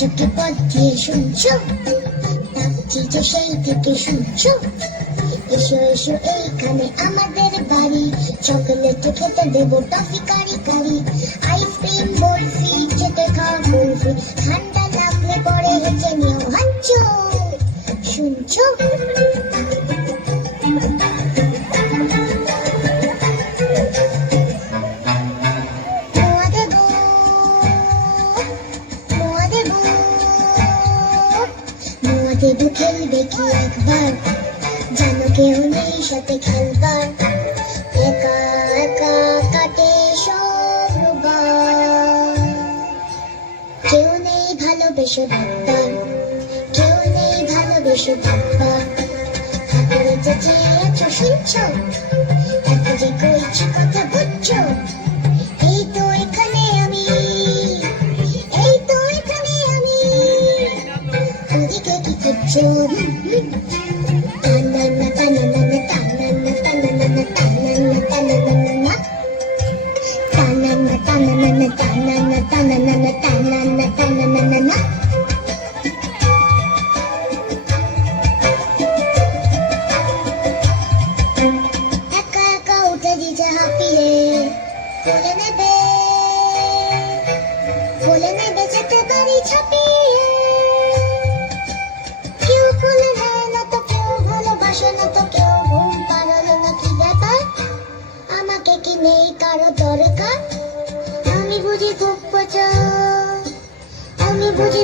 চোখে পথ দিয়ে শুনছো ভাবছি যে সেই থেকে শুনছো এসো এসো এইখানে আমাদের বাড়ি চকলেট খেতে দেবো টফি কারি কারি আইসক্রিম বরফি চেটে খাওয়া কুলফি ঠান্ডা লাগলে পরে হেঁচে নিও হাঁচো শুনছো দেবু খেলবে কি একবার জানো কেউ নেই সাথে খেলবার একা একা কাটে সব রোববার কেউ নেই ভালোবেসে ভাববার কেউ নেই ভালোবেসে ভাববার হাতে যে চেয়ে আছো শুনছো এত যে কইছি কথা বুঝছো এই তো এখানে আমি এই তো এখানে আমি ওদিকে কি করছো টানানা টানানা টানানা টানানা টানানা টানানা টানানা টানানা টানানা টানানা টানানা টানানা একা একা উঠে দিতে হাঁপিয়ে বলে নেবে যেতে পারি ছাপিয়ে কেউ বলে নেয় না তো কেউ ভালোবাসে না তো কেউ ঘুম পাড়ালো না কি ব্যাপার আমাকে কি নেই কারো দরকার আমি বুঝি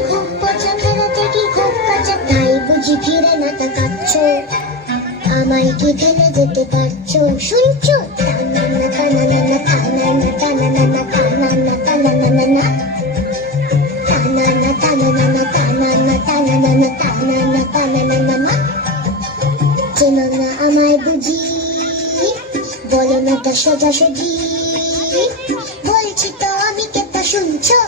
খুব পচা ফেরাতে কি খুব কাঁচা তাই বুঝি ফিরে না তাকাচ্ছো আমায় কি ফেলে যেতে পারছো শুনছো টানানা টানানা টানানা টানানা টানানা টানানা টানানা টানানা টানানা টানানা টানানা টানানা চেনো না আমায় বুঝি বলো না তা সোজাসুজি বলছি তো আমি কেতা শুনছো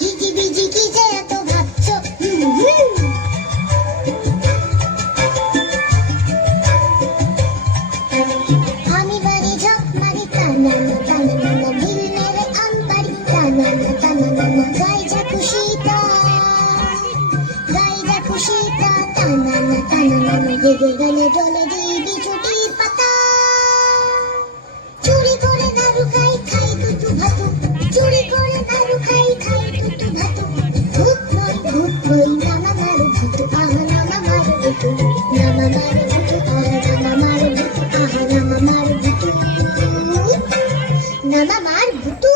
হিজি বিজি কি যে এত ভাবছো আমি বাড়ি ঝক মারি টানানা টানানা ঢিল মেরে আম পারি টানানা টানানা গাই যা খুশি তা টানানা টানানা লেগে গেলে ডলে দিবি ছুটির পাতা চুরি করে নাড়ু খাই খাই টুটু ভাতু চুরি করে নাড়ু খাই খাই টুটু ভাতু ভূত নই নামা মারু ভূতু আহা নামা মারু ভূতু নামা মারু ভূতু আহা নামা মারু ভূতু আহা নামা মারু ভূতু নামা মার ভূতু